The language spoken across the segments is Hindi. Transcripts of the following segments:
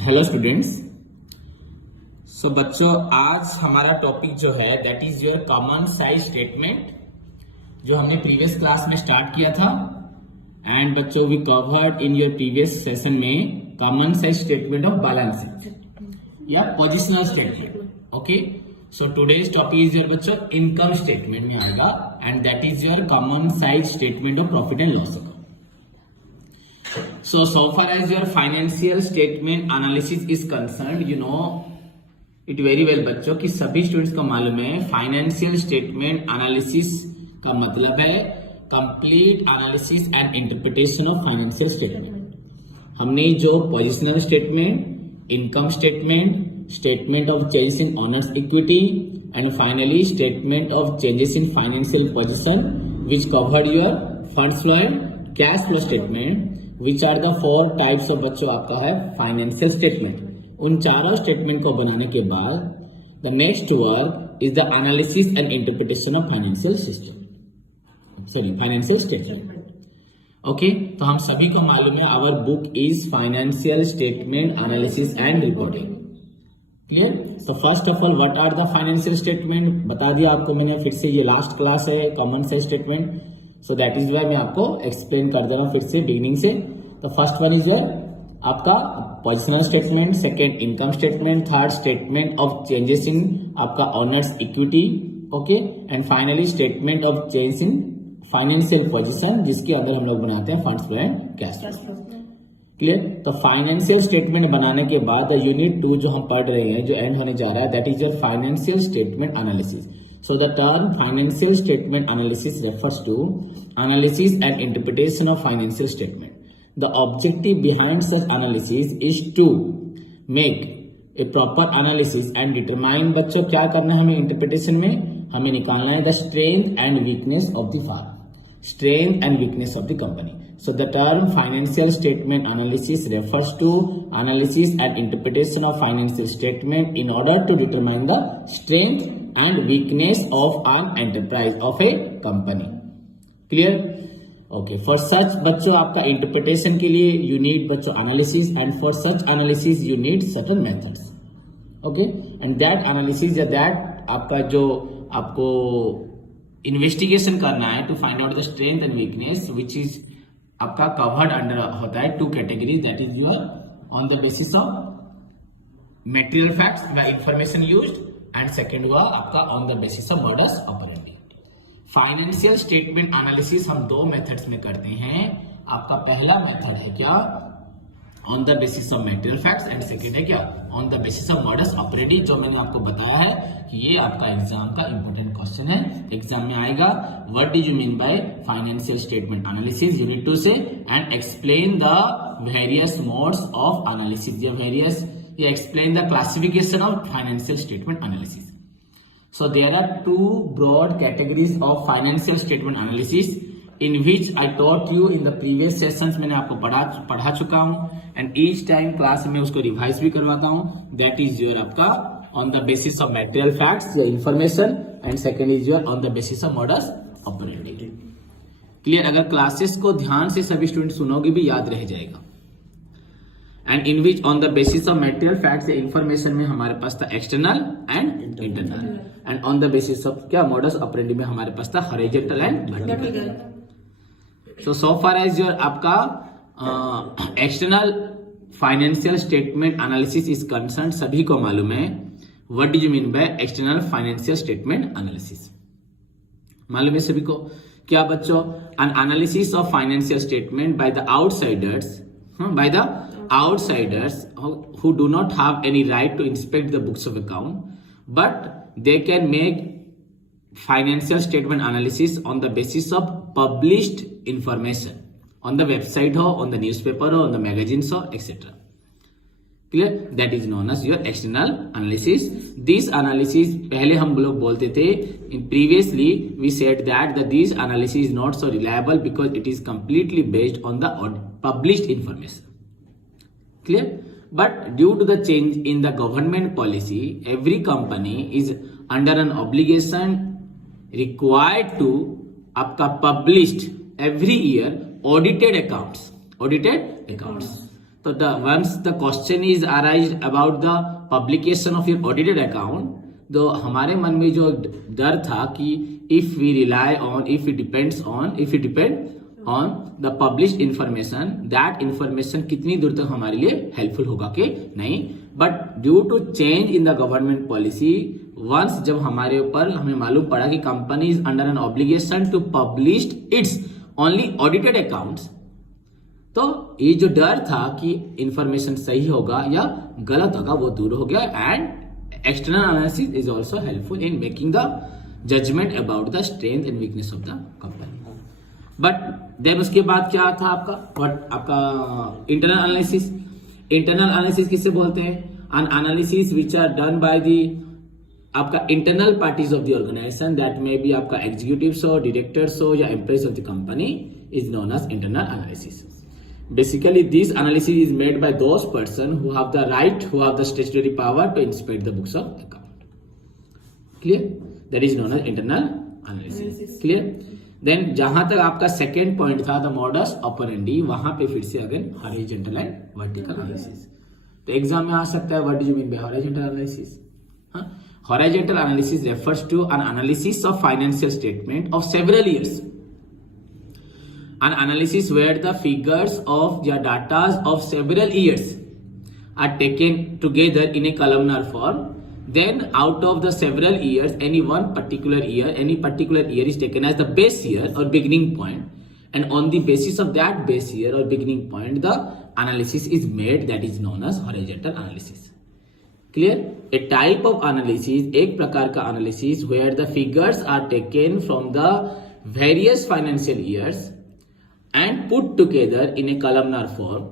Hello students. सो बच्चों, आज हमारा टॉपिक जो है that is your common size statement, जो हमने प्रीवियस क्लास में स्टार्ट किया था। एंड बच्चों, we covered in your previous session में common size statement of balance sheet या positional statement. Okay, so today's topic is your बच्चों इनकम स्टेटमेंट में आएगा, and that is your common size statement of profit and loss account. So far as your financial statement analysis is concerned, you know it very well बच्चों कि सभी स्टूडेंट्स को मालूम है फाइनेंशियल स्टेटमेंट एनालिसिस का मतलब है complete analysis and interpretation of financial statement. हमने जो positional statement, income statement, statement of changes in owners equity and finally statement of changes in financial position which covered your funds flow and cash flow statement, which are the four types of बच्चों आपका है फाइनेंशियल स्टेटमेंट। उन चारों स्टेटमेंट को बनाने के बाद the next work is the analysis and interpretation of financial statement. Okay, तो हम सभी को मालूम है our book is financial statement analysis and reporting. Clear? तो first of all what are the financial statement बता दिया आपको मैंने, फिर से ये लास्ट क्लास है common size statement, so that is why मैं आपको एक्सप्लेन कर दे रहा हूं फिर से बिगिनिंग से। तो फर्स्ट वन इज आपका positional statement, second income statement, third statement of changes in आपका owners equity, okay, and finally statement of change in financial position, जिसके अंदर हम लोग बनाते हैं funds flow and cash flow. Clear? तो फाइनेंशियल स्टेटमेंट बनाने के बाद यूनिट 2 जो हम पढ़ रहे हैं, जो एंड होने जा रहा है, that is your financial statement analysis. So the term financial statement analysis refers to analysis and interpretation of financial statement. The objective behind such analysis is to make a proper analysis and determine बच्चों क्या करना है हमें इंटरप्रिटेशन में, हमें निकालना है the strength and weakness of the firm, strength and weakness of the company. So the term financial statement analysis refers to analysis and interpretation of financial statement in order to determine the strength and weakness of an enterprise of a company. Clear? Okay. For such बच्चों आपका interpretation के लिए you need बच्चों analysis, and for such analysis you need certain methods. Okay? And that analysis या that आपका जो आपको investigation करना है to find out the strength and weakness, which is आपका covered under होता है 2 categories, that is your on the basis of material facts the information used, and second हुआ आपका on the basis of modus operandi. Financial statement analysis हम 2 मेथड्स में करते हैं. आपका पहला मेथड है क्या, on the basis of material facts, and second है क्या, on the basis of modus operandi, जो मैंने आपको बताया है कि ये आपका एग्जाम का इंपॉर्टेंट क्वेश्चन है. एग्जाम में आएगा what do you mean by financial statement analysis, unit 2 से, and explain the various modes of analysis, या various explain the classification of financial statement analysis. So there are 2 broad categories of financial statement analysis in which I taught you in the previous sessions. मैंने आपको पढ़ा चुका हूँ, and each time class में उसको रिवाइज भी करवाता हूँ. That is your आपका on the basis of material facts, the information, and second is your on the basis of modus operandi. Clear? अगर क्लासेस को ध्यान से सभी स्टूडेंट सुनोगे भी याद रह जाएगा. And in which on the basis of material facts information में हमारे पास था external and internal, and on the basis of क्या मॉडस ऑपरेंडी में हमारे पास था horizontal and vertical. So far as your आपका external financial statement analysis is concern, सभी को मालूम है what do you mean by external financial statement analysis. मालूम है सभी को क्या बच्चों, an analysis of financial statement by the outsiders, by the outsiders who do not have any right to inspect the books of account, but they can make financial statement analysis on the basis of published information on the website ho, on the newspaper ho, on the magazines ho, etc. Clear? That is known as your external analysis. This analysis पहले हम लोग बोलते थे, in previously we said that this analysis is not so reliable because it is completely based on the published information. Clear? But due to the change in the government policy, every company is under an obligation required to आपका published every year audited accounts. तो once the question is arised about the publication of your audited account, तो हमारे मन में जो डर था कि if we depend on the published information, that information कितनी दूर तक हमारे लिए हेल्पफुल होगा कि नहीं. But due to change in the government policy, once जब हमारे ऊपर हमें मालूम पड़ा कि company is under an obligation to publish its only audited accounts, तो ये जो डर था कि इंफॉर्मेशन सही होगा या गलत होगा वो दूर हो गया. And external analysis is also helpful in making the judgement about the strength and weakness of the company. But then उसके बाद क्या था आपका इंटरनल एनालिसिस. इंटरनल एनालिसिस किसे बोलते हैं? An analysis which are done by the आपका internal parties of the organisation, that may be आपका एग्जीक्यूटिव्स हो, डायरेक्टर्स हो या employees of the company, is known as internal analysis. Basically, this analysis is made by those persons who have the right, who have the statutory power to inspect the books of account. Clear? That is known as internal analysis. Clear? Then जहां तक आपका सेकेंड पॉइंट था द मॉडस ऑपरेंडी, वहां पे फिर से again horizontal and vertical analysis. तो एग्जाम में आ सकता है what do you mean by horizontal analysis? Horizontal analysis refers to an analysis of financial statement of several years. An analysis where the figures of the data of several years are taken together in a columnar form. Then out of the several years, any particular year is taken as the base year or beginning point. And on the basis of that base year or beginning point, the analysis is made, that is known as horizontal analysis. Clear? A type of analysis, एक प्रकार का analysis where the figures are taken from the various financial years and put together in a columnar form,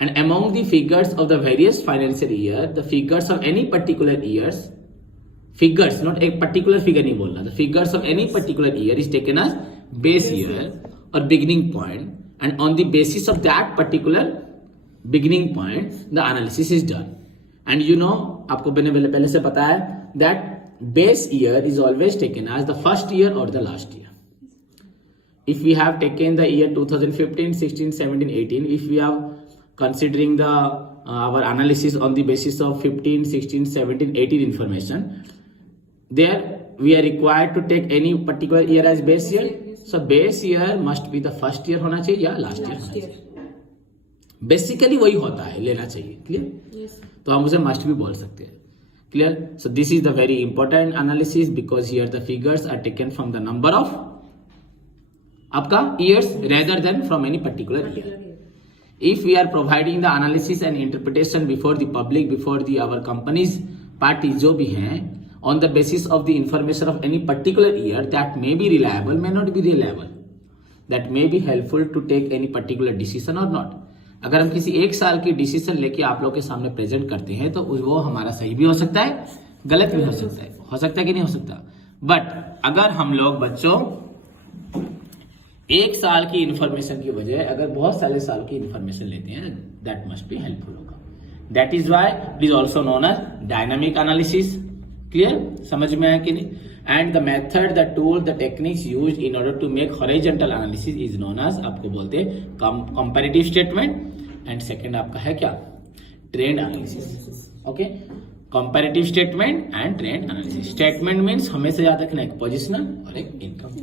and among the figures of the various financial year, the figures of any particular years, figures, not a particular figure नहीं बोलना, the figures of any particular year is taken as base year or beginning point, and on the basis of that particular beginning point the analysis is done. And you know, आपको मैंने पहले से पता है that base year is always taken as the first year or the last year. If we have taken the year 2015, 16, 17, 18, if we are considering the our analysis on the basis of 15, 16, 17, 18 information, there we are required to take any particular year as base year. So base year must be the first year होना चाहिए या last year होना चाहिए. Basically वही होता है, लेना चाहिए. Clear? Yes. तो हम उसे must भी बोल सकते हैं. Clear? So this is the very important analysis because here the figures are taken from the number of आपका years rather than from any particular year. If we are providing the analysis and interpretation before the public, before the our companies parties जो भी हैं, on the basis of the information of any particular year, that may be reliable, may not be reliable, that may be helpful to take any particular decision or not. अगर हम किसी एक साल की डिसीजन लेके आप लोग के सामने प्रेजेंट करते हैं तो वो हमारा सही भी हो सकता है, गलत भी हो सकता है कि नहीं हो सकता. बट अगर हम लोग बच्चों एक साल की इंफॉर्मेशन की बजाय अगर बहुत सारे साल की इंफॉर्मेशन लेते हैं, दैट मस्ट बी हेल्पफुल होगा. That is why it is also known as dynamic analysis. Clear? समझ में आया कि नहीं? And the method, the tool, the techniques used in order to make horizontal analysis is known as, आपको बोलते हैं कंपैरेटिव स्टेटमेंट. एंड सेकंड आपका है क्या? Trend analysis. Okay, comparative statement and trend analysis. Statement means हमेशा याद रखना एक पोजिशनल और एक इनकम.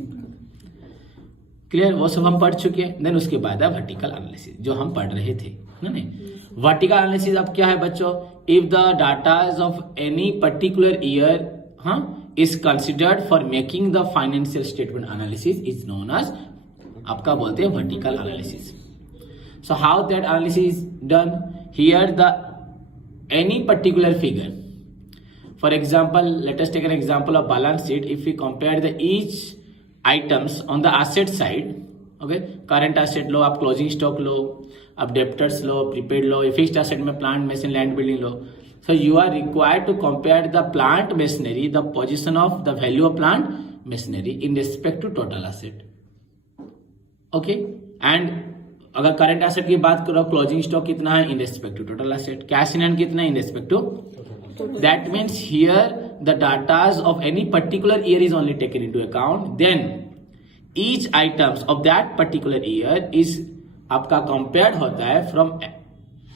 क्लियर? वो सब हम पढ़ चुके हैं. देन उसके बाद है वर्टिकल एनालिसिस जो हम पढ़ रहे थे ना. नहीं, वर्टिकल एनालिसिस अब क्या है बच्चों? If the data of any particular year is considered for making the financial statement analysis is known as, आपका बोलते हैं vertical analysis. So how that analysis is done? Here the any particular figure, for example let us take an example of balance sheet. If we compare the each items on the asset side, okay, current asset लो, आप closing stock लो, आप debtors लो, prepaid लो, fixed asset में plant, machine, land, building low. So you are required to compare the plant machinery, the position of the value of plant machinery in respect to total asset. Okay, and अगर current asset की बात करो, closing stock कितना है in respect to total asset, cash in hand कितना है in respect to, that means here the data of any particular year is only taken into account. Then each items of that particular year is आपका compared होता है from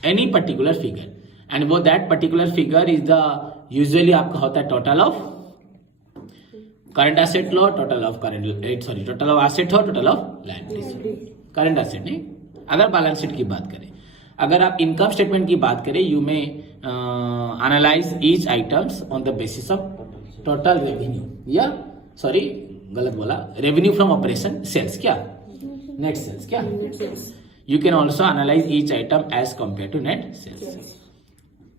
any particular figure, and वो that particular figure is the usually आपका होता है टोटल ऑफ करंट एसेट लो, total of total of asset हो, total of liabilities. Current asset नहीं, अगर बैलेंस शीट की बात करें, अगर आप इनकम स्टेटमेंट की बात करें, you may analyse each items on the basis of total revenue, या सॉरी गलत बोला, रेवेन्यू फ्रॉम ऑपरेशन सेल्स, क्या नेट सेल्स, क्या you can also analyse each item as compare to net sales.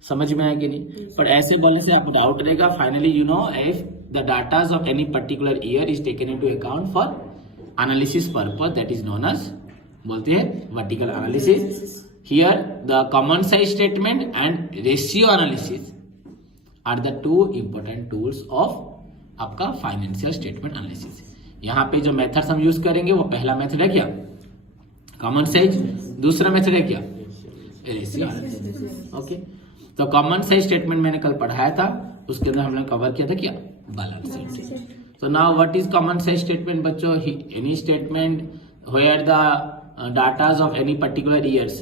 समझ में आया कि नहीं? पर ऐसे बोलने से आपको डाउट रहेगा। Finally you know if the datas of any particular year is taken into account for analysis purpose, that is known as, बोलते हैं vertical analysis. Here the common size statement and ratio analysis are the two important tools of आपका फाइनेंशियल स्टेटमेंट एनालिसिस। यहाँ पे जो मेथड्स हम यूज करेंगे वो पहला मेथड है क्या, कॉमन साइज, दूसरा मेथड है क्या, रेशियो एनालिसिस। ओके, तो कॉमन साइज स्टेटमेंट मैंने कल पढ़ाया था, उसके अंदर हमने कवर किया था क्या, बैलेंस शीट। तो now what is common size statement बच्चों, any statement where the datas of any particular years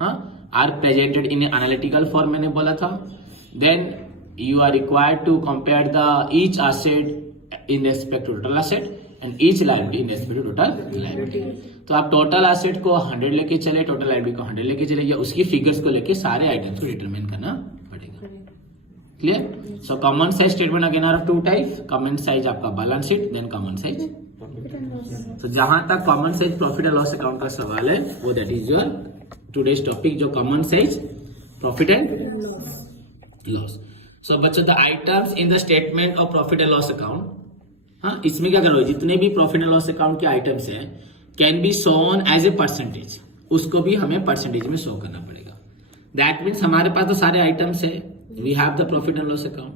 are presented in analytical form, मैंने बोला था। Then you are required to compare the each asset in respect to total asset and each liability in respect to total liability। तो आप टोटल एसेट को 100 लेके चले, टोटल लायबिलिटी को 100 लेके चले, या उसकी फिगर्स को लेके सारे आइटम्स को डिटरमाइन करना पड़ेगा। Clear? So common size statement again are of two type, common size आपका balance sheet, then common size. तो जहां तक common size profit and loss account का सवाल है, वो that is your today's topic, जो common size profit and loss. So बच्चों the items in the statement of profit and loss account, हाँ इसमें क्या करोगे, जितने भी प्रॉफिट एंड लॉस अकाउंट के आइटम्स हैं can be shown as a percentage, उसको भी हमें परसेंटेज में शो करना पड़ेगा। दैट मीन्स हमारे पास तो सारे आइटम्स है, we have the profit and loss account,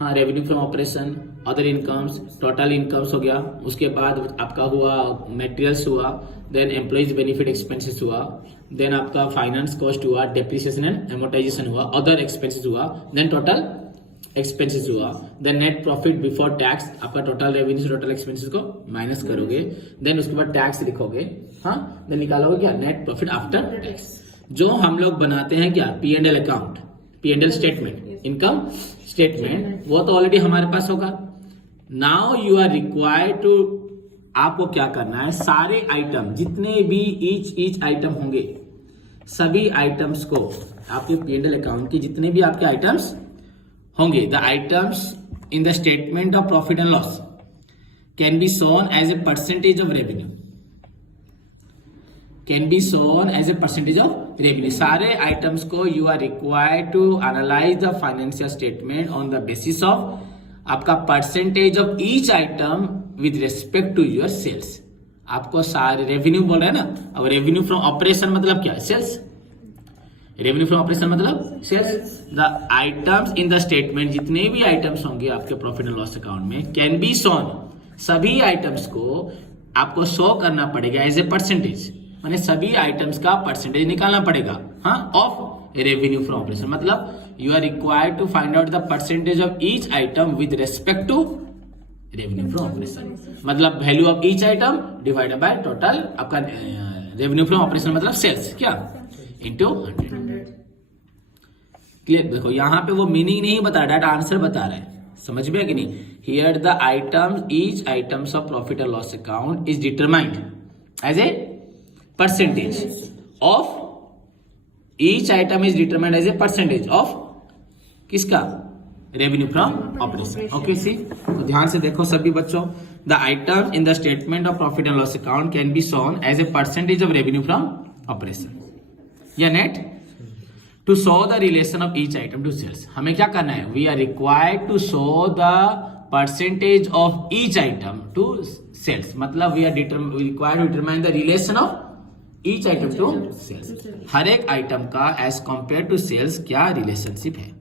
हाँ revenue from operation, other incomes, total incomes हो गया, उसके बाद आपका हुआ मटेरियल्स हुआ, देन एम्प्लॉइज बेनिफिट एक्सपेंसेस हुआ, देन आपका फाइनेंस कॉस्ट हुआ, डेप्रिसिएशन एंड एमोर्टाइजेशन हुआ, अदर एक्सपेंसेस हुआ, देन टोटल एक्सपेंसेस हुआ, then net profit before tax, आपका टोटल रेवेन्यू से टोटल एक्सपेंसेस को माइनस करोगे, देन उसके बाद टैक्स लिखोगे, हाँ देन निकालोगे क्या, नेट प्रॉफिट आफ्टर टैक्स। जो हम लोग बनाते हैं क्या, P and L account, P and L statement, income statement, वो तो ऑलरेडी हमारे पास होगा। Now you are required to, आपको क्या करना है, सारे आइटम जितने भी ईच आइटम होंगे, सभी आइटम्स को आपके पी एंड एल अकाउंट की जितने भी आपके आइटम्स होंगे, the items in the statement of profit and loss can be shown as a percentage of revenue, can be shown as a percentage of revenue. सारे आइटम्स को you are required to analyse the financial statement on the basis of आपका percentage of each item with respect to your sales. आपको सारे रेवेन्यू बोल रहे हैं ना, अब रेवेन्यू फ्रॉम ऑपरेशन मतलब क्या, सेल्स, रेवेन्यू फ्रॉम ऑपरेशन मतलब sales. The items in the statement, जितने भी आइटम्स होंगे आपके प्रॉफिट एंड लॉस अकाउंट में, कैन बी शोन, सभी आइटम्स को आपको शो करना पड़ेगा एज ए परसेंटेज, माने सभी आइटम्स का परसेंटेज निकालना पड़ेगा, हाँ, ऑफ रेवेन्यू फ्रॉम ऑपरेशन। मतलब you are required to find out the percentage of each item with respect to revenue from operation, मतलब value of each item divided by total आपका रेवेन्यू फ्रॉम ऑपरेशन मतलब सेल्स, क्या, इंटू 100। क्लियर? देखो यहाँ पे वो मीनिंग नहीं बता रहा, डायरेक्ट आंसर बता रहा है, समझ में है कि नहीं। Here the items, each items of profit and loss account is determined as a percentage of, each item is determined as a percentage of किसका, revenue from operation. Okay see, तो ध्यान से देखो सभी बच्चों, the item in the statement of profit and loss account can be shown as a percentage of revenue from operation या net to show the relation of each item to sales. हमें क्या करना है, we are required to show the percentage of each item to sales, मतलब we are required to determine the relation of each item to sales. हर एक आइटम का एज कंपेयर टू सेल्स क्या रिलेशनशिप है,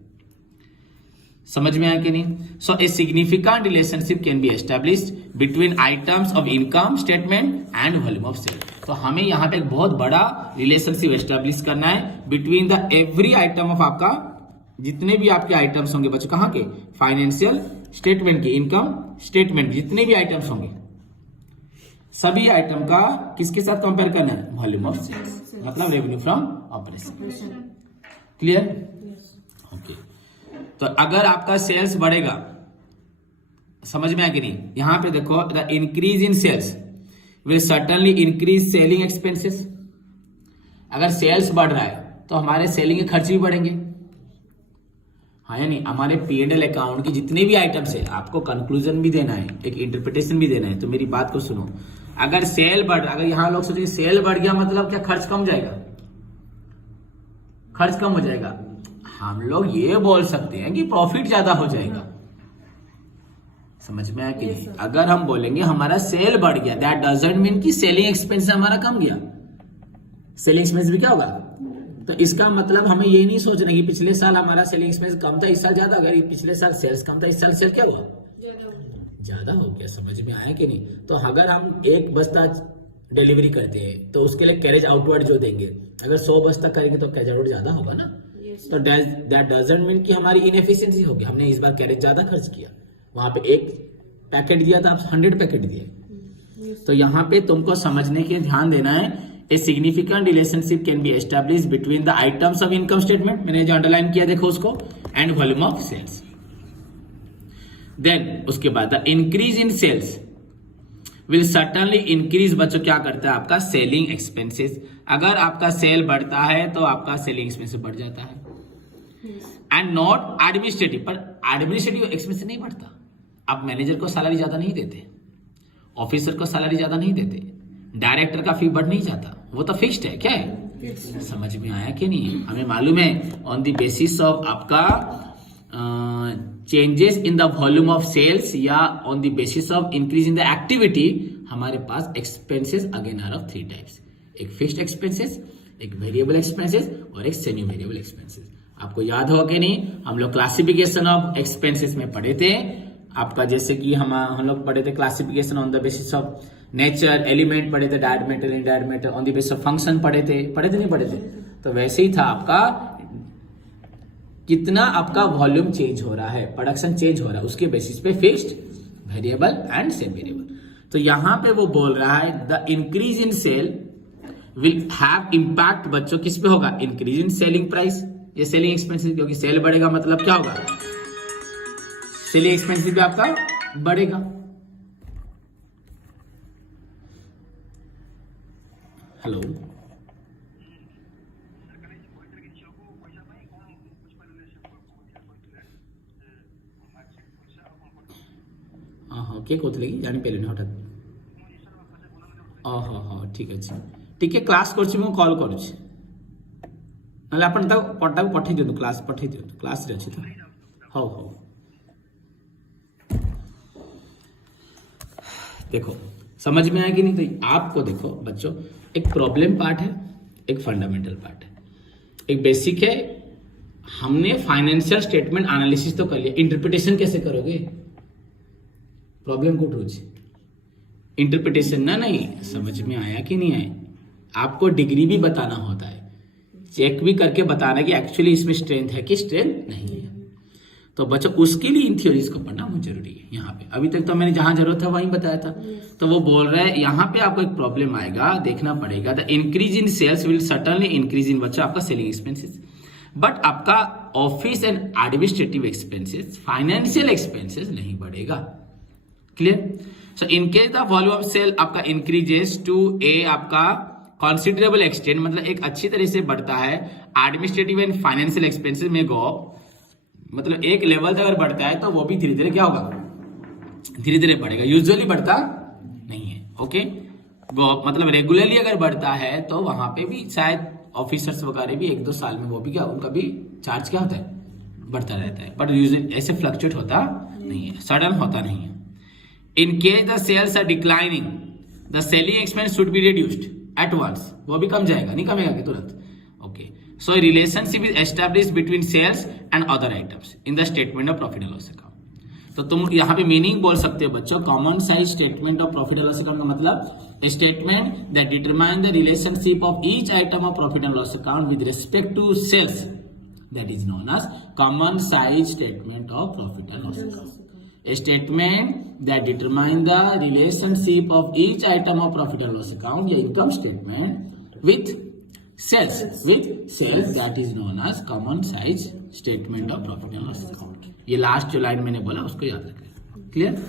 समझ में आया कि नहीं। So a significant relationship can be established between items of income statement and volume of sale. तो हमें यहाँ पे एक बहुत बड़ा रिलेशनशिप एस्टेब्लिश करना है between the every item of आपका, जितने भी आपके आइटम्स होंगे बच्चों, कहाँ के, फाइनेंशियल स्टेटमेंट के, इनकम स्टेटमेंट, जितने भी आइटम्स होंगे सभी आइटम का किसके साथ कंपेयर करना है, वॉल्यूम ऑफ सेल्स, मतलब revenue from operation. Clear? Okay, तो अगर आपका सेल्स बढ़ेगा, समझ में आया कि नहीं? यहां पे देखो, the increase in sales will certainly increase selling expenses. अगर सेल्स बढ़ रहा है तो हमारे सेलिंग के खर्च भी बढ़ेंगे, हाँ या नहीं? हमारे P&L अकाउंट की जितने भी आइटम्स है, आपको कंक्लूजन भी देना है, एक इंटरप्रिटेशन भी देना है, तो मेरी बात को सुनो। अगर सेल बढ़, अगर यहां लोग सोचेंगे सेल बढ़ गया मतलब क्या खर्च कम जाएगा, खर्च कम हो जाएगा। हम लोग ये बोल सकते हैं कि प्रॉफिट ज्यादा हो जाएगा। समझ में आया कि नहीं? अगर हम बोलेंगे हमारा सेल बढ़ गया, दैट डजंट मीन कि सेलिंग एक्सपेंस हमारा कम गया। सेलिंग एक्सपेंस भी क्या होगा? तो इसका मतलब हमें ये नहीं सोचना कि पिछले साल हमारा सेलिंग एक्सपेंस कम था, इस साल ज्यादा हो गया, पिछले साल सेल्स कम था, इस साल सेल क्या हुआ? ज्यादा हो गया। समझ में आया कि नहीं? तो अगर हम एक बस्ता डिलीवरी करते हैं तो उसके लिए कैरेज आउटवर्ड जो देंगे, अगर 100 बस्ता करेंगे तो कैरेज आउटवर्ड ज्यादा होगा ना। तो दैट डजंट मीन कि हमारी इनएफिशिएंसी होगी, हमने इस बार कैरेज ज्यादा खर्च किया, वहां पे एक पैकेट दिया था, आप 100 पैकेट दिए। तो यहाँ पे तुमको समझने के ध्यान देना है, a significant relationship can be establish between the items of income statement, मैंने जो अंडरलाइन किया देखो उसको, and volume of sales. Then उसके बाद the increase in sales will certainly increase, बच्चों क्या करता है आपका सेलिंग एक्सपेंसेस। अगर आपका सेल बढ़ता है तो आपका सेलिंग एक्सपेंसेस बढ़ जाता है, एंड नॉट एडमिनिस्ट्रेटिव, पर एडमिनिस्ट्रेटिव एक्सपेंसेस नहीं बढ़ता। आप मैनेजर को सैलरी ज्यादा नहीं देते, ऑफिसर को सैलरी ज्यादा नहीं देते, डायरेक्टर का फी बढ़ नहीं जाता, वो तो फिक्स्ड है। क्या है? समझ में आया कि नहीं? हमें मालूम है ऑन द बेसिस ऑफ आपका changes in the volume of sales या on the basis of increase in the activity, हमारे पास expenses again are of 3 types, एक फिक्स्ड एक्सपेंसेस, एक वेरिएबल एक्सपेंसेस और एक सेमी वेरिएबल एक्सपेंसेस। आपको याद होगा कि नहीं? हम लोग क्लासिफिकेशन ऑफ एक्सपेंसेस में पढ़े थे आपका, जैसे कि हम लोग पढ़े थे classification on the basis of nature, element पढ़े थे, direct metal, indirect metal, on the basis of function पढ़े थे नहीं पढ़े थे? तो वैसे ही था आपका, कितना आपका वॉल्यूम चेंज हो रहा है, प्रोडक्शन चेंज हो रहा है, उसके बेसिस पे fixed, variable and semi variable. तो यहां पे वो बोल रहा है the increase in sale will have impact, बच्चों किस पे होगा? इंक्रीज इन सेलिंग प्राइस, ये सेलिंग एक्सपेंसिव, क्योंकि सेल बढ़ेगा मतलब क्या होगा? सेलिंग एक्सपेंसिव भी आपका बढ़ेगा। हेलो, କିଏ କହୁଥିଲେ କି ଜାଣିପାରିଲିନି ହଠାତ୍? ହଁ ଠିକ୍ ଅଛି, ଟିକେ କ୍ଲାସ୍ କରୁଛି, ମୁଁ କଲ୍ କରୁଛି, ନହେଲେ ଆପଣ ତାକୁ ପଠେଇ ଦିଅନ୍ତୁ, କ୍ଲାସ୍ ପଠେଇ ଦିଅନ୍ତୁ, କ୍ଲାସ୍ରେ ଅଛି ତ। ହଉ। देखो समझ में आया कि नहीं? तो आपको देखो बच्चों, एक प्रॉब्लम पार्ट है, एक फंडामेंटल पार्ट है, एक बेसिक है। हमने फाइनेंशियल स्टेटमेंट एनालिसिस तो कर लिया, इंटरप्रिटेशन कैसे करोगे? प्रॉब्लम को ढूंढ, इंटरप्रिटेशन ना नहीं। समझ में आया कि नहीं आया? आपको डिग्री भी बताना होता है, चेक भी करके बताना कि एक्चुअली इसमें स्ट्रेंथ है कि स्ट्रेंथ नहीं है। तो बच्चों उसके लिए इन थ्योरीज को पढ़ना बहुत जरूरी है। यहाँ पे अभी तक तो मैंने जहां जरूरत है वहीं बताया था। तो वो बोल रहा है यहाँ पे आपको एक प्रॉब्लम आएगा, देखना पड़ेगा। The increase in sales will certainly increase in, बच्चों आपका सेलिंग एक्सपेंसेस, बट आपका office and administrative expenses, financial expenses नहीं बढ़ेगा। Clear? So in case the volume of sale आपका इंक्रीजेस टू ए आपका कॉन्सिडरेबल एक्सटेंट, मतलब एक अच्छी तरह से बढ़ता है, एडमिनिस्ट्रेटिव एंड फाइनेंशियल एक्सपेंसेस में गो, मतलब एक लेवल तक अगर बढ़ता है तो वो भी धीरे धीरे क्या होगा? धीरे धीरे बढ़ेगा, यूजुअली बढ़ता नहीं है। ओके, मतलब रेगुलरली अगर बढ़ता है तो वहां पे भी शायद ऑफिसर्स वगैरह भी 1-2 साल में वो भी क्या, उनका भी चार्ज क्या होता है? बढ़ता रहता है, बट यूजुअली ऐसे फ्लक्चुएट होता नहीं है, सडन होता नहीं है। In case the sales are declining, the selling expense should be reduced at once, वो भी कम जाएगा, नहीं कमेगा कि तुरंत। Okay, so a relationship is established between sales and other items in the statement of profit and loss account। तो तुम यहाँ पे मीनिंग बोल सकते हो बच्चों, common size statement of profit and loss account का मतलब statement that determine the relationship of each item of profit and loss account with respect to sales, that is known as common size statement of profit and loss account. A statement that determine the relationship of each item of profit and loss account या income statement with sales with sales, that is known as common size statement of profit and loss account. ये लास्ट जो लाइन मैंने बोला उसको याद रखें। क्लियर?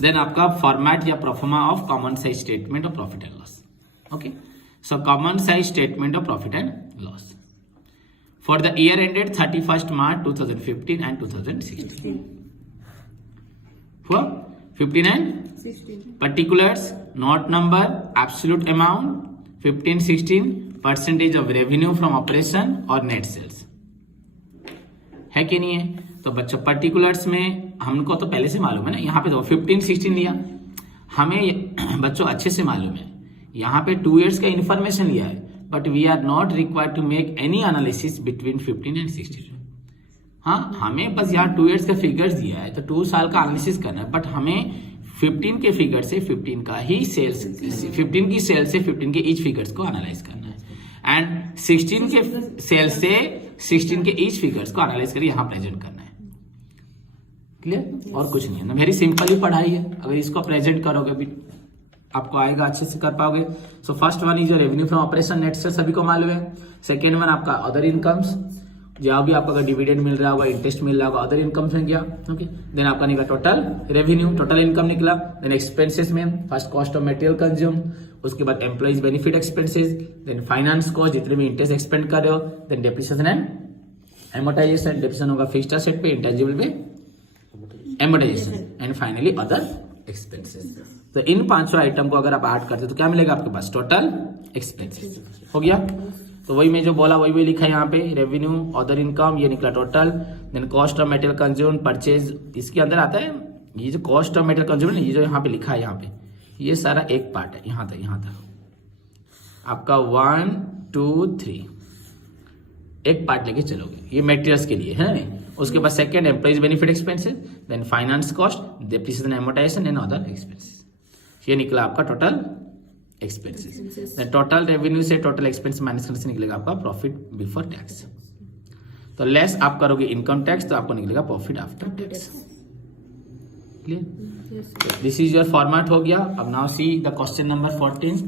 देन आपका फॉर्मेट या proforma of common size statement of profit and loss. Okay, so common size statement of profit and loss for the year ended 31st March 2015 and 2016. For 15 and 16. particulars, note number, absolute amount, 15-16 percentage of revenue from operation और net sales है कि नहीं है? तो बच्चों पर्टिकुलर्स में हमको तो पहले से मालूम है ना, यहाँ पे तो 15-16 लिया हमें बच्चों अच्छे से मालूम है। यहाँ पे 2 years का इंफॉर्मेशन लिया है, but we are not required to make any analysis between 15 and 16। हाँ, हमें बस यहाँ 2 years का फिगर्स दिया है तो 2 साल का एनालिसिस करना है, बट हमें 15 के फिगर से 15 का ही सेल्स, 15 की सेल से 15 के ईच फिगर्स को एनालाइज करना है, एंड 16 के सेल से 16 के ईच फिगर्स को एनालाइज करके यहाँ प्रेजेंट करना है। क्लियर? और कुछ नहीं है ना, वेरी सिंपल ही पढ़ाई है। अगर इसको प्रेजेंट करोगे भी आपको आएगा, अच्छे से कर पाओगे। So first one is revenue from operation, net sales सभी को मालूम है। सेकेंड वन आपका अदर इनकम्स, जहाँ भी आपका डिविडेंड मिल रहा होगा, इंटरेस्ट मिल रहा होगा, अदर इनकम्स में गया। ओके, देन आपका निकला टोटल रेवेन्यू, टोटल इनकम निकला। देन एक्सपेंसेस में first cost of material consume, उसके बाद employees benefit expenses, then finance cost जितने भी इंटरेस्ट एक्सपेंड कर रहे हो, then depreciation and amortisation, depreciation होगा फिक्स्ड एसेट पे, इंटेंजिबल पे amortisation, and finally other expenses. तो इन 5 आइटम को अगर आप ऐड करते हो तो क्या मिलेगा आपके पास? टोटल एक्सपेंसेस हो गया। तो वही मैं जो बोला वही लिखा है यहाँ पे, रेवेन्यू, अदर इनकम, ये निकला total. Then cost of material consume, purchase, इसके अंदर आता है ये जो कॉस्ट ऑफ मटेरियल कंज्यूम है, ये जो यहाँ पे लिखा है, यहाँ पे ये सारा एक पार्ट है, यहाँ तक आपका 1 2 3 एक पार्ट लेके चलोगे, ये मटेरियल्स के लिए है ना। उसके बाद second employees benefit expenses, then finance cost, depreciation amortisation and other expenses, ये निकला आपका टोटल एक्सपेंसेस। टोटल रेवेन्यू से टोटल एक्सपेंस माइनस करने से निकलेगा आपका प्रॉफिट बिफोर टैक्स। तो लेस आप करोगे इनकम टैक्स तो आपको निकलेगा profit after tax. Clear? This is your format हो गया। अब now see the question number 14,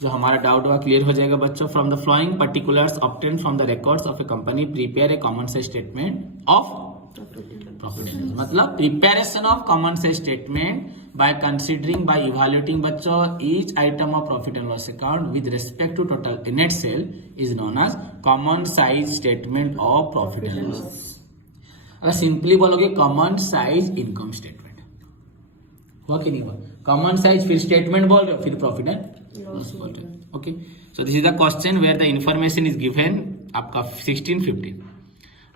जो हमारा डाउट हुआ क्लियर हो जाएगा बच्चों। From the flowing particulars obtain from the records of a company prepare a common size statement of profit and loss. मतलब preparation of common size statement by considering, by evaluating बच्चों each item of profit and loss account with respect to total net sale is known as common size statement of profit and loss। अगर सिंपली बोलोगे कॉमन साइज इनकम स्टेटमेंट, हुआ कि नहीं हुआ? कॉमन साइज फिर स्टेटमेंट बोल रहे हो, फिर प्रॉफिट एंड लॉस बोल रहे हो। Okay, so this is the question where the information is given आपका 16 15।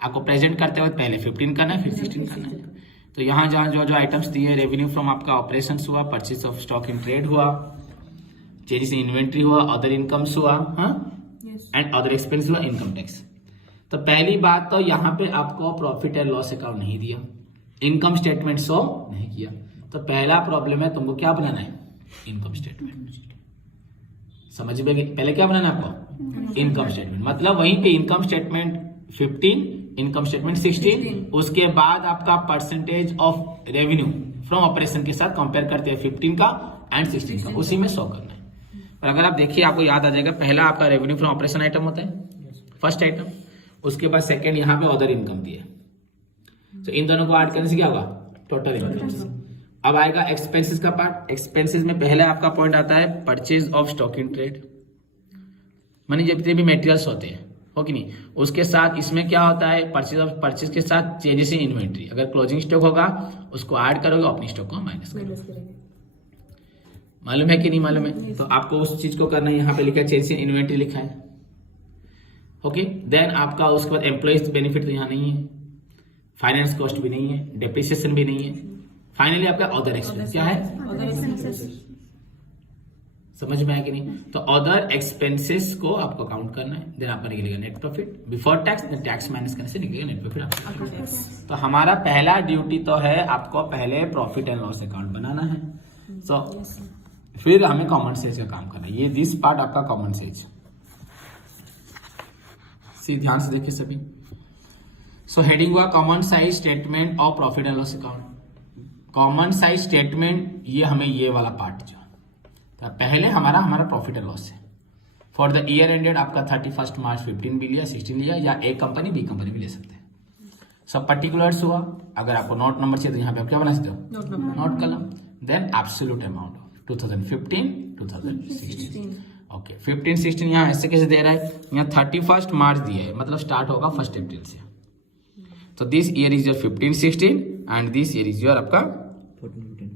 आपको प्रेजेंट करते वक्त पहले 15 करना है, फिर 16 करना है। तो यहाँ जहाँ जो जो आइटम्स दिए, रेवेन्यू फ्रॉम आपका ऑपरेशंस हुआ, purchase of stock in trade हुआ, चेंजेस इन इन्वेंट्री हुआ, अदर इनकम्स हुआ, हाँ, एंड अदर एक्सपेंस हुआ, इनकम टैक्स। तो पहली बात तो यहाँ पे आपको प्रॉफिट एंड लॉस अकाउंट नहीं दिया, इनकम स्टेटमेंट शो नहीं किया। तो पहला प्रॉब्लम है, तुमको क्या बनाना है? Income statement. समझ में? पहले क्या बनाना है आपको? Income statement. मतलब वहीं पे इनकम स्टेटमेंट 15, इनकम स्टेटमेंट 16, उसके बाद आपका percentage of revenue from operation के साथ कंपेयर करते हैं 15 का एंड 16 का, उसी में शो करना है। पर अगर आप देखिए आपको याद आ जाएगा, पहला आपका रेवेन्यू फ्रॉम ऑपरेशन आइटम होता है, फर्स्ट आइटम, उसके बाद सेकंड यहाँ पे अदर इनकम दिए। तो इन दोनों को ऐड करने से क्या होगा? Total income. अब आएगा एक्सपेंसेस का पार्ट। एक्सपेंसेस में पहले आपका पॉइंट आता है purchase of stock in trade, मानी जितने भी मटेरियल्स होते हैं, हो कि नहीं, उसके साथ इसमें क्या होता है? परचेज के साथ चेंजेस इन इन्वेंट्री। अगर क्लोजिंग स्टॉक होगा उसको ऐड करोगे, अपनी स्टॉक को माइनस करोगे। मालूम है कि नहीं मालूम है? तो आपको उस चीज को करना है। यहाँ पे लिखा है चेंजेस इन इन्वेंट्री लिखा है। ओके, देन आपका उसके बाद एम्प्लॉइज बेनिफिट तो यहाँ नहीं है, फाइनेंस कॉस्ट भी नहीं है, डेप्रिसिएशन भी नहीं है। फाइनली आपका अदर एक्सपेंस क्या है? समझ में आया कि नहीं? तो अदर एक्सपेंसेस को आपको काउंट करना है। देन आपका निकलेगा net profit before tax, then tax minus करने से निकलेगा नेट प्रॉफिट आफ्टर। तो हमारा पहला ड्यूटी तो है आपको पहले प्रॉफिट एंड लॉस अकाउंट बनाना है। सो फिर हमें कॉमन साइज का काम करना है। ये दिस पार्ट आपका कॉमन साइज, ध्यान से देखिए सभी। सो हेडिंग हुआ common size statement of profit and loss account. Common size statement, ये हमें ये वाला पार्ट जो तो पहले हमारा प्रॉफिट एंड लॉस है, फॉर द ईयर एंडेड आपका 31 मार्च 15 भी लिया, 16 लिया, या ए कंपनी बी कंपनी भी ले सकते हैं। सब पर्टिकुलर्स हुआ। अगर आपको नोट नंबर चाहिए तो यहाँ पे आप क्या बना सकते हो, नोट कलम। Then absolute amount 2015 2016। ओके 15 16 यहाँ ऐसे कैसे दे रहा है, यहाँ 31 मार्च दिया है, मतलब स्टार्ट होगा 1 अप्रैल से। तो this year is your 15 16 and this year is your आपका 14 15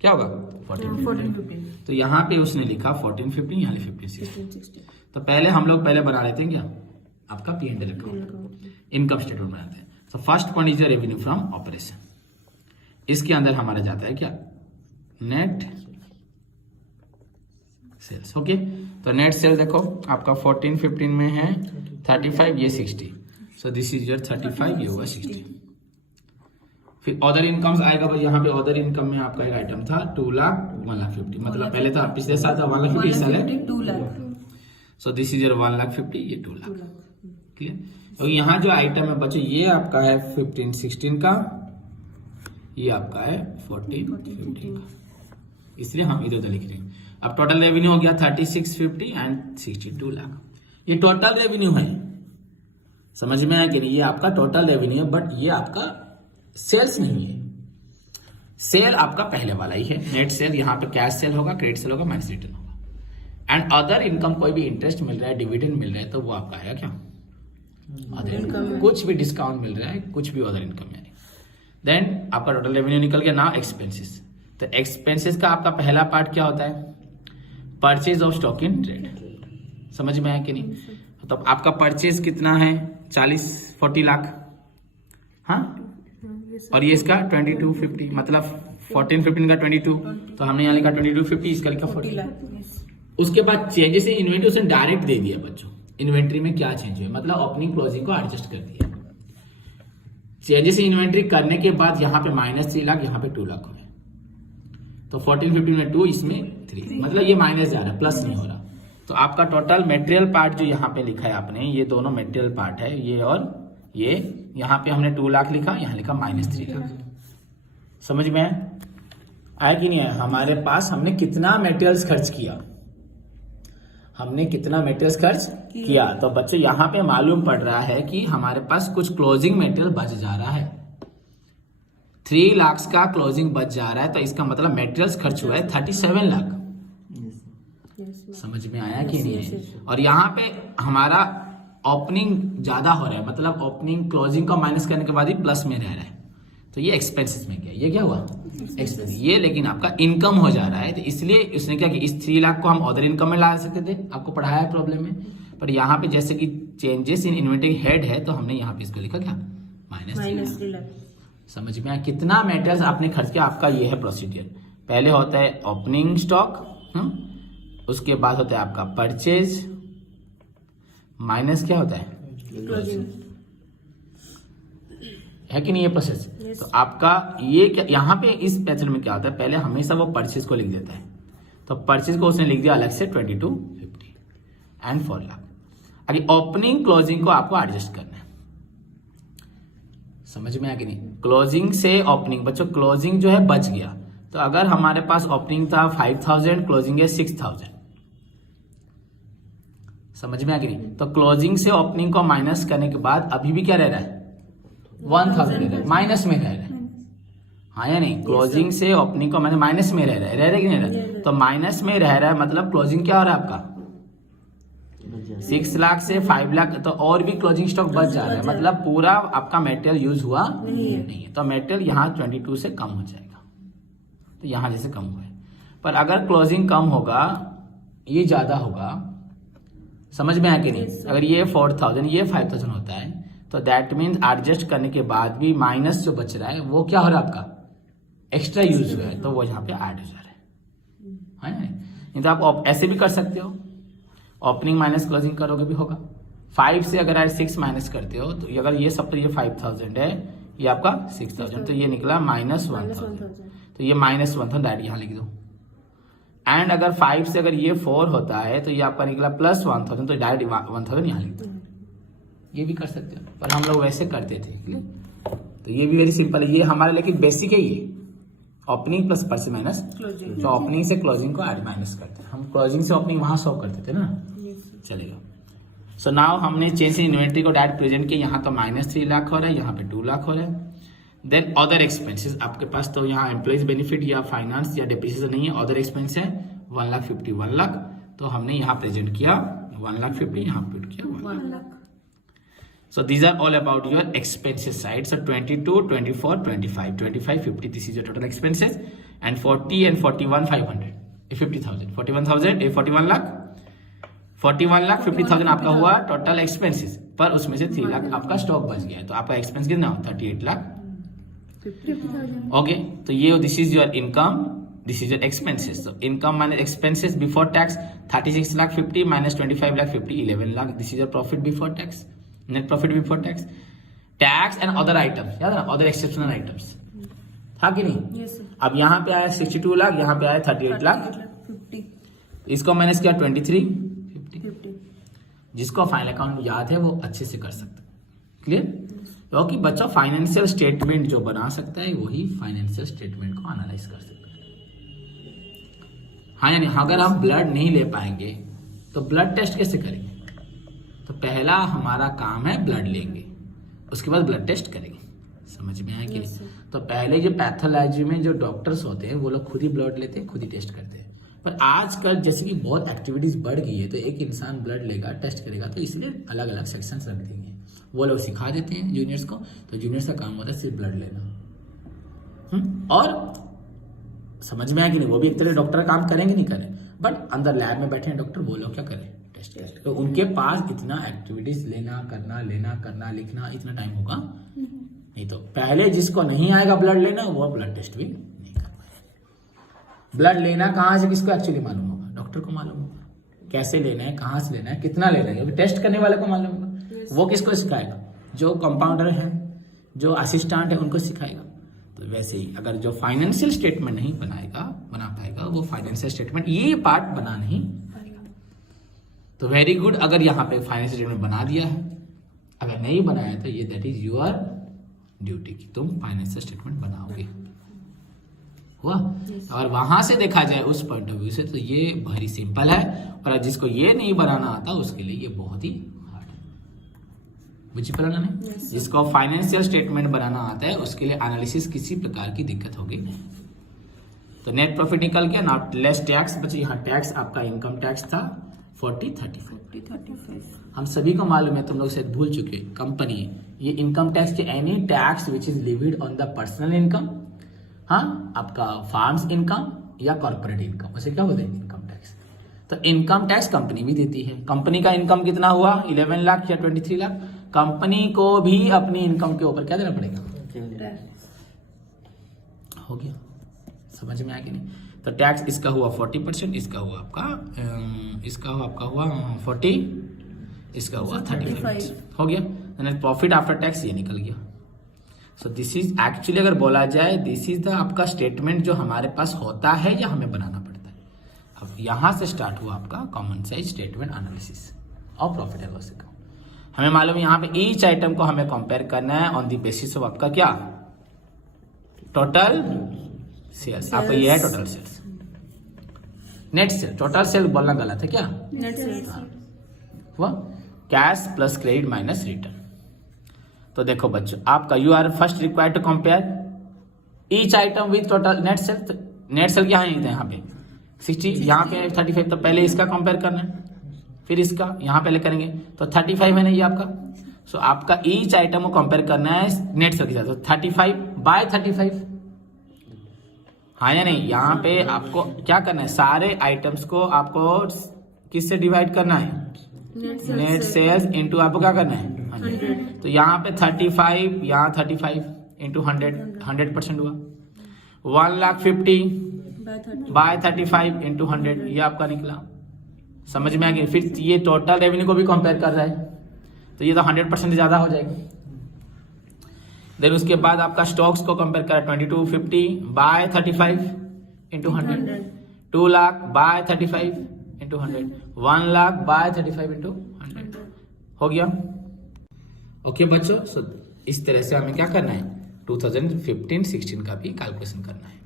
क्या होगा 14 15। तो यहाँ पे उसने लिखा 14 15, यहाँ 15 16। तो पहले हम लोग बना लेते हैं क्या आपका P&L अकाउंट, इनकम स्टेटमेंट बनाते हैं। तो first point is revenue from operation. इसके अंदर हमारा जाता है क्या, नेट सेल्स। ओके तो नेट सेल देखो आपका 14 15 में है 35, ये 60। सो दिस इज योर 35, ये होगा 60। फिर अदर इनकम्स आएगा भाई, यहाँ पे अदर इनकम में आपका एक आइटम था 2 लाख 1 लाख 50, मतलब पहले था पिछले साल था 1 लाख 50, इस साल है 2 लाख। सो दिस इज योर 1 लाख 50, ये 2 लाख। क्लियर। तो यहाँ जो आइटम है बच्चों, ये आपका है 15 16 का, ये आपका है 14 15 का, इसलिए हम इधर उधर लिख रहे हैं। अब टोटल रेवेन्यू हो गया 36 50 एंड 62 लाख। ये टोटल रेवेन्यू है, समझ में आया कि नहीं, ये आपका टोटल रेवेन्यू है, बट ये आपका सेल्स नहीं है। सेल आपका पहले वाला ही है, नेट सेल। यहाँ पे कैश सेल होगा, क्रेडिट सेल होगा, माइनस रिटर्न होगा। एंड अदर इनकम, कोई भी इंटरेस्ट मिल रहा है, डिविडेंड मिल रहा है, तो वो आपका आएगा क्या, अदर इनकम। कुछ भी डिस्काउंट मिल रहा है, कुछ भी अदर इनकम यानी। देन आपका टोटल रेवेन्यू निकल गया। Now expenses. तो एक्सपेंसेस का आपका पहला पार्ट क्या होता है, purchase of stock in trade. समझ में आया कि नहीं। तो आपका परचेज कितना है 40 लाख, हाँ, और ये इसका 22 50, मतलब 14 15 का 22, तो हमने यहाँ लिखा 22 50, इसका लिखा 40 लाख। उसके बाद चेंजेस इन इन्वेंट्री उसने डायरेक्ट दे दिया बच्चों। इन्वेंट्री में क्या चेंज हुआ, मतलब ओपनिंग क्लोजिंग को एडजस्ट कर दिया। चेंजेस इन इन्वेंट्री करने के बाद यहाँ पे -3 लाख, यहाँ पे 2 लाख हो गए। तो 14 15 में 2, इसमें 3, मतलब ये माइनस जा रहा है, प्लस नहीं हो रहा। तो आपका टोटल मटेरियल पार्ट जो यहाँ पे लिखा है आपने, ये दोनों मटेरियल पार्ट है, ये और ये। यहाँ पे हमने 2 लाख लिखा, यहाँ लिखा -3 लाख। समझ में आया कि नहीं आया। हमारे पास हमने कितना मटेरियल्स खर्च किया, हमने कितना मटेरियल्स खर्च किया। तो बच्चों यहाँ पे मालूम पड़ रहा है कि हमारे पास कुछ क्लोजिंग मटेरियल बच जा रहा है। 3 लाख का क्लोजिंग बच जा रहा है, तो इसका मतलब मटेरियल्स खर्च हुआ है 37 लाख। समझ में आया कि नहीं। और यहाँ पे हमारा ओपनिंग ज्यादा हो रहा है, मतलब ओपनिंग क्लोजिंग को माइनस करने के बाद ही प्लस में रह रहा है। तो ये एक्सपेंसेस में गया, ये क्या हुआ एक्सपेंस। ये लेकिन आपका इनकम हो जा रहा है, तो इसलिए उसने क्या कि इस 3 लाख को हम अदर इनकम में ला सकते थे, आपको पढ़ाया है प्रॉब्लम में। पर यहाँ पे जैसे कि चेंजेस इन इन्वेंटरी हेड है, तो हमने यहाँ पे इसको लिखा क्या -3 लाख। समझ में आया। कितना मेटेरियल आपने खर्च किया, आपका ये है प्रोसीजर। पहले होता है ओपनिंग स्टॉक, उसके बाद होता है आपका परचेज, माइनस क्या होता है क्लोजिंग, है कि नहीं ये प्रोसेस। तो आपका ये क्या, यहाँ पे इस मेथड में क्या होता है, पहले हमेशा वो परचेज को लिख देता है। तो परचेज को उसने लिख दिया अलग से 22 50 एंड 4 लाख। अभी ओपनिंग क्लोजिंग को आपको एडजस्ट करना है। समझ में आया कि नहीं। क्लोजिंग से ओपनिंग, बच्चों क्लोजिंग जो है बच गया, तो अगर हमारे पास ओपनिंग था 5000, क्लोजिंग है 6000, समझ में आ गई। तो क्लोजिंग से ओपनिंग को माइनस करने के बाद अभी भी क्या रह रहा है 1000 रह रहा है, माइनस में रह रहा है, हाँ या नहीं। क्लोजिंग से ओपनिंग को मैंने माइनस में रह रहा है कि नहीं रह रहा। तो माइनस में रह रहा है, मतलब क्लोजिंग क्या हो रहा है आपका 6 लाख से 5 लाख, तो और भी क्लोजिंग स्टॉक बच जा रहा है, मतलब पूरा आपका मेटेरियल यूज हुआ नहीं है। तो मेटेरियल यहाँ 22 से कम हो जाएगा, तो यहाँ जैसे कम हुआ है। पर अगर क्लोजिंग कम होगा, ये ज्यादा होगा, समझ में आया कि नहीं। अगर ये 4000 ये 5000 होता है, तो दैट मीन्स एडजस्ट करने के बाद भी माइनस जो बच रहा है वो क्या हो रहा है आपका एक्स्ट्रा यूज हुआ है, तो वो यहाँ पे ऐड हो जा रहा है। नहीं तो आप ऐसे भी कर सकते हो, ओपनिंग माइनस क्लोजिंग करोगे भी होगा। 5 से अगर 6 माइनस करते हो, तो अगर ये सब, तो ये 5000 है, ये आपका 6000, तो ये निकला -1000, तो ये -1000 डायरेक्ट यहाँ लिख दो। एंड अगर 5 से अगर ये 4 होता है, तो ये आपका निकला +1000, तो डायरेक्ट 1000 यहाँ लिख दो। ये भी कर सकते हो, पर हम लोग वैसे करते थे। तो ये भी वेरी सिंपल है, ये हमारा लेकिन बेसिक है। ये ओपनिंग प्लस परचेज माइनस, तो ओपनिंग से क्लोजिंग को ऐड माइनस करते हैं हम। क्लोजिंग से ओपनिंग वहां शो करते थे ना, चलेगा। सो नाउ हमने चेंज इन इन्वेंट्री को डायरेक्ट प्रेजेंट किया, यहाँ तो -3 लाख हो रहा है, यहाँ पे 2 लाख हो रहा है। देन अदर एक्सपेंसेस, आपके पास तो यहाँ एम्प्लॉइज बेनिफिट या फाइनेंस या डिप्रिसिएशन नहीं है, अदर एक्सपेंस है 1,50,000 1 लाख, तो हमने यहाँ प्रेजेंट किया 1,50,000, यहाँ पुट किया 1 lakh. So these are all about your expenses side. So 22, 24, 25, 25, 50. This is your total expenses, and 40 and 41, 500, 50,000, 41,000, 41 lakh, 41 lakh 50,000 आपका हुआ टोटल एक्सपेंसेस, पर उसमें से 3 लाख आपका स्टॉक बच गया है, तो आपका एक्सपेंस कितना हो 38 लाख 50,000। ओके, तो ये this is your income, this is your expenses. तो income minus expenses before tax 36 lakh 50 minus 25 lakh 50, 11 lakh. This is your profit before tax, net profit before tax. Tax and other items, याद है ना, अदर एक्सेप्शनल आइटम्स था कि नहीं? yes, अब यहाँ पे आया 62 लाख, यहाँ पे आया 38 लाख 50, इसको माइनस किया 23 50। 50। जिसको फाइनल अकाउंट याद है वो अच्छे से कर सकता है। क्लियर? क्योंकि बच्चों फाइनेंशियल स्टेटमेंट जो बना सकता है वही फाइनेंशियल स्टेटमेंट को एनालाइज कर सकता है। हाँ, यानी अगर हम ब्लड नहीं ले पाएंगे तो ब्लड टेस्ट कैसे करेंगे? तो पहला हमारा काम है ब्लड लेंगे, उसके बाद ब्लड टेस्ट करेंगे। समझ में आया कि नहीं? तो पहले जो पैथोलॉजी में जो डॉक्टर्स होते हैं वो लोग खुद ही ब्लड लेते हैं, खुद ही टेस्ट करते हैं। पर आजकल जैसे कि बहुत एक्टिविटीज बढ़ गई है, तो एक इंसान ब्लड लेगा, टेस्ट करेगा, तो इसलिए अलग अलग सेक्शंस रख देंगे, वो लोग सिखा देते हैं जूनियर्स को। तो जूनियर्स का काम होता है सिर्फ ब्लड लेना। और समझ में आया कि नहीं? वो भी एक तरह डॉक्टर का काम करेंगे, नहीं करें, बट अंदर लैब में बैठे हैं डॉक्टर, वो लोग क्या करें? टेस्ट। तो उनके पास इतना एक्टिविटीज लेना करना लिखना इतना टाइम होगा नहीं। तो पहले जिसको नहीं आएगा ब्लड लेना वो ब्लड टेस्ट भी नहीं कर पाएगा। ब्लड लेना कहाँ से किसको एक्चुअली मालूम होगा? डॉक्टर को मालूम होगा। कैसे लेना है, कहाँ से लेना है, कितना लेना है, टेस्ट करने वाले को मालूम होगा। वो किसको सिखाएगा? जो कंपाउंडर है, जो असिस्टेंट है, उनको सिखाएगा। तो वैसे ही अगर जो फाइनेंशियल स्टेटमेंट नहीं बना पाएगा वो फाइनेंशियल स्टेटमेंट ये पार्ट बना नहीं। तो वेरी गुड, अगर यहाँ पे फाइनेंशियल स्टेटमेंट बना दिया है, अगर नहीं बनाया तो ये दैट इज योर ड्यूटी कि तुम फाइनेंशियल स्टेटमेंट बनाओगे। हुआ? और वहां से देखा जाए उस पॉइंट ऑफ व्यू से तो ये वेरी सिंपल है, और जिसको ये नहीं बनाना आता उसके लिए ये बहुत ही हार्ड है। बुझी पड़ा ना? जिसको फाइनेंशियल स्टेटमेंट बनाना आता है उसके लिए एनालिसिस किसी प्रकार की दिक्कत होगी नहीं। तो नेट प्रॉफिट निकल गया, नॉट लेस टैक्स बचे। यहाँ टैक्स आपका इनकम टैक्स था 40-35। हम सभी को मालूम है, तुम लोग शायद भूल चुके, कंपनी ये इनकम टैक्स के any tax which is levied on the personal income, हाँ, आपका फार्म्स इनकम या कॉर्पोरेट इनकम, उसे क्या बोलते हैं? Income tax. तो इनकम टैक्स कंपनी भी देती है। कंपनी का इनकम कितना हुआ? 11 लाख या 23 लाख। कंपनी को भी अपनी इनकम के ऊपर क्या देना पड़ेगा? हो गया? समझ में आया कि नहीं? तो टैक्स इसका हुआ 40%, इसका हुआ आपका 40, इसका हुआ 35। हो गया? प्रॉफिट आफ्टर टैक्स ये निकल गया। सो दिस इज एक्चुअली अगर बोला जाए दिस इज द आपका स्टेटमेंट जो हमारे पास होता है या हमें बनाना पड़ता है। अब यहां से स्टार्ट हुआ आपका कॉमन साइज स्टेटमेंट एनालिसिस और प्रॉफिट एंड लॉस अकाउंट। हमें मालूम है यहाँ पे ईच आइटम को हमें कंपेयर करना है ऑन द बेसिस ऑफ आपका क्या? Total sales. आपका ये है total sales. Net sale, total sale बोलना गलत है क्या? नेट सेल्स हुआ? Cash plus credit minus return. तो देखो बच्चों, आपका you are first required to compare each item with total net sale. Net sale क्या है यहाँ पे 60, यहाँ पे 35। तो पहले इसका कंपेयर करना है, फिर इसका यहाँ पहले करेंगे। तो 35 है ना ये आपका। सो आपका ईच आइटम को कंपेयर करना है नेट सेल के साथ। तो 35/35, हाँ या नहीं? यहाँ पे आपको क्या करना है? सारे आइटम्स को आपको किससे डिवाइड करना है? नेट सेल्स इंटू आपको क्या करना है? 100। तो यहाँ पे 35, यहाँ 35 इंटू 100% हुआ। 1,50,000/35 इंटू 100, ये आपका निकला। समझ में आ गया? फिर ये टोटल रेवेन्यू को भी कंपेयर कर रहा है, तो ये तो 100% ज्यादा हो जाएगी। देन उसके बाद आपका स्टॉक्स को कंपेयर करा 2250/35 इंटू 100, 2 लाख/35 इंटू 100, 1 लाख/35 इंटू 100। हो गया? ओके बच्चों, सो इस तरह से हमें क्या करना है? 2015-16 का भी कैलकुलेशन करना है।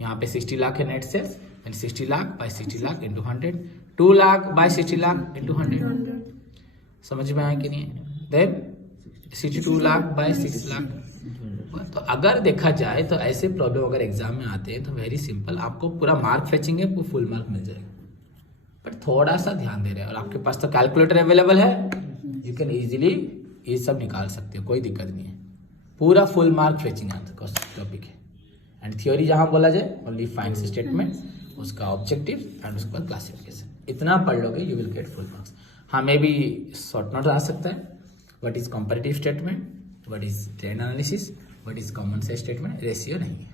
यहाँ पे 60 लाख है नेट सेल्स, 60 लाख/60 lakh into 100, 2 lakh by 60 lakh into 100, समझ में आया कि नहीं? Then 62 lakh by 6 lakh. तो अगर देखा जाए तो ऐसे प्रॉब्लम अगर एग्जाम में आते हैं तो वेरी सिंपल, आपको पूरा मार्क फेचेंगे, आपको फुल मार्क मिल जाएगा, बट थोड़ा सा ध्यान दे रहे हैं। और आपके पास तो कैलकुलेटर अवेलेबल है, यू कैन इजीली ये सब निकाल सकते हो, कोई दिक्कत नहीं है। पूरा फुल मार्क फेचिंग आता टॉपिक है। एंड थ्योरी जहां बोला जाए ओनली फाइनेंशियल स्टेटमेंट, उसका ऑब्जेक्टिव एंड उसके बाद क्लासिफिकेशन, इतना पढ़ लोगे you will get full marks. हाँ मे बी शॉर्ट नोट आ सकता है, what is comparative statement, what is trend analysis, what is common sense statement, ratio नहीं है।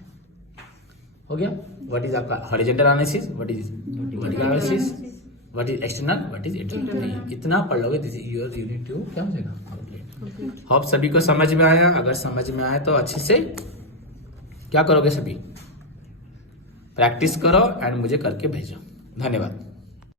हो गया? व्हाट इज आपका horizontal analysis, what is vertical analysis, what is external, what is internal, इतना पढ़ लोगे दिस इज योर यूनिट 2 क्या हो जाएगा आउटलाइन। होप सभी को समझ में आया। अगर समझ में आया तो अच्छे से क्या करोगे, सभी प्रैक्टिस करो एंड मुझे करके भेजो। धन्यवाद।